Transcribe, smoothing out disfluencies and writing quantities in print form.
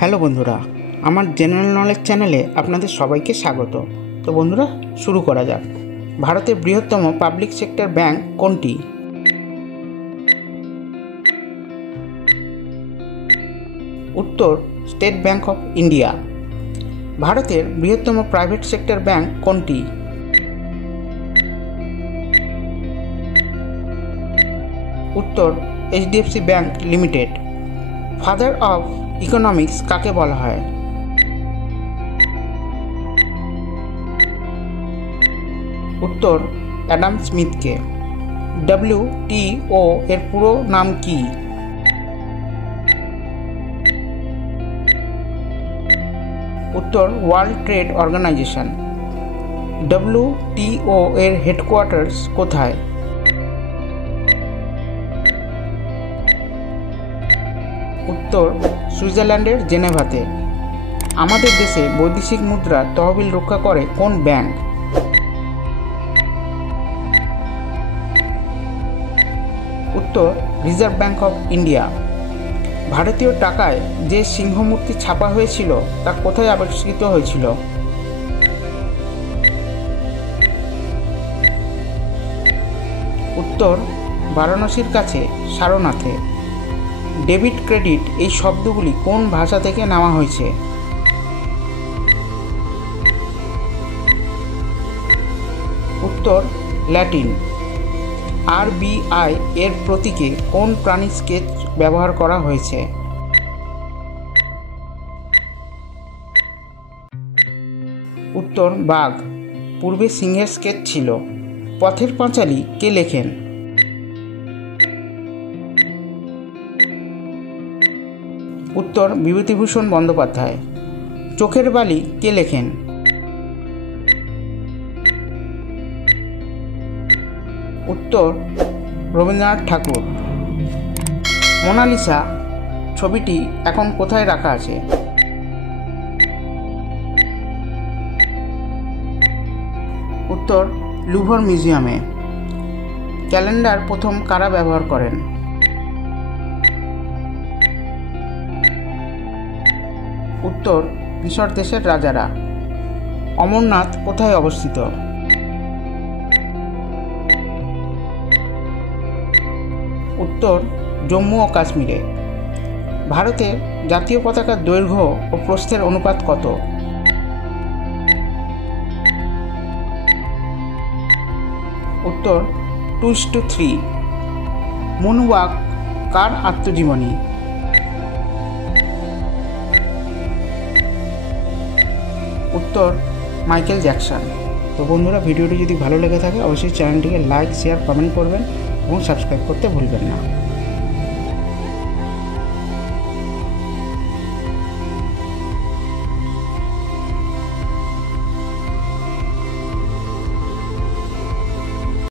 হ্যালো বন্ধুরা, আমার general knowledge চ্যানেলে আপনাদের সবাইকে স্বাগত। তো বন্ধুরা, শুরু করা যাক। ভারতের বৃহত্তম পাবলিক সেক্টর ব্যাংক কোনটি? উত্তর স্টেট ব্যাংক অফ ইন্ডিয়া। ভারতের বৃহত্তম প্রাইভেট সেক্টর ব্যাংক কোনটি? উত্তর HDFC bank limited. Father of economics কাকে বলা হয়? উত্তর অ্যাডাম স্মিথকে। WTO এর পুরো নাম কি? উত্তর ওয়ার্ল্ড ট্রেড অর্গানাইজেশন। WTO এর হেডকোয়ার্টার্স কোথায়? উত্তর সুইজারল্যান্ডের জেনেভাতে। আমাদের দেশে বৈদেশিক মুদ্রা তহবিল রক্ষা করে কোন ব্যাংক? উত্তর রিজার্ভ ব্যাংক অফ ইন্ডিয়া। ভারতীয় টাকায় যে সিংহ মূর্তি ছাপা হয়েছিল তা কোথায় আবিষ্কৃত হয়েছিল? উত্তর বারাণসীর কাছে সারনাথে। ডেবিট ক্রেডিট এই শব্দগুলি কোন ভাষা থেকে নেওয়া হয়েছে? উত্তর ল্যাটিন। RBI এর প্রতীকে কোন প্রাণীর স্কেচ ব্যবহার করা হয়েছে? উত্তর বাঘ। পূর্বে সিংহের স্কেচ ছিল। পথের পাঁচালী কে লেখেন? উত্তর বিভূতিভূষণ বন্দ্যোপাধ্যায়। চোখের বালি কে লেখেন? উত্তর রবীন্দ্রনাথ ঠাকুর। মোনালিসা ছবিটি এখন কোথায় রাখা আছে? উত্তর লুভর মিউজিয়ামে। ক্যালেন্ডার প্রথম কারা ব্যবহার করেন? উত্তর মিশর দেশের রাজারা। অমরনাথ কোথায় অবস্থিত? উত্তর জম্মু ও কাশ্মীরে। ভারতের জাতীয় পতাকার দৈর্ঘ্য ও প্রস্থের অনুপাত কত? উত্তর 2:3। মুনওয়াক কার আত্মজীবনী? উত্তর মাইকেল জ্যাকসন। তো বন্ধুরা, ভিডিওটি যদি ভালো লেগে থাকে অবশ্যই চ্যানেলটিকে লাইক, শেয়ার, কমেন্ট করবেন এবং সাবস্ক্রাইব করতে ভুলবেন না।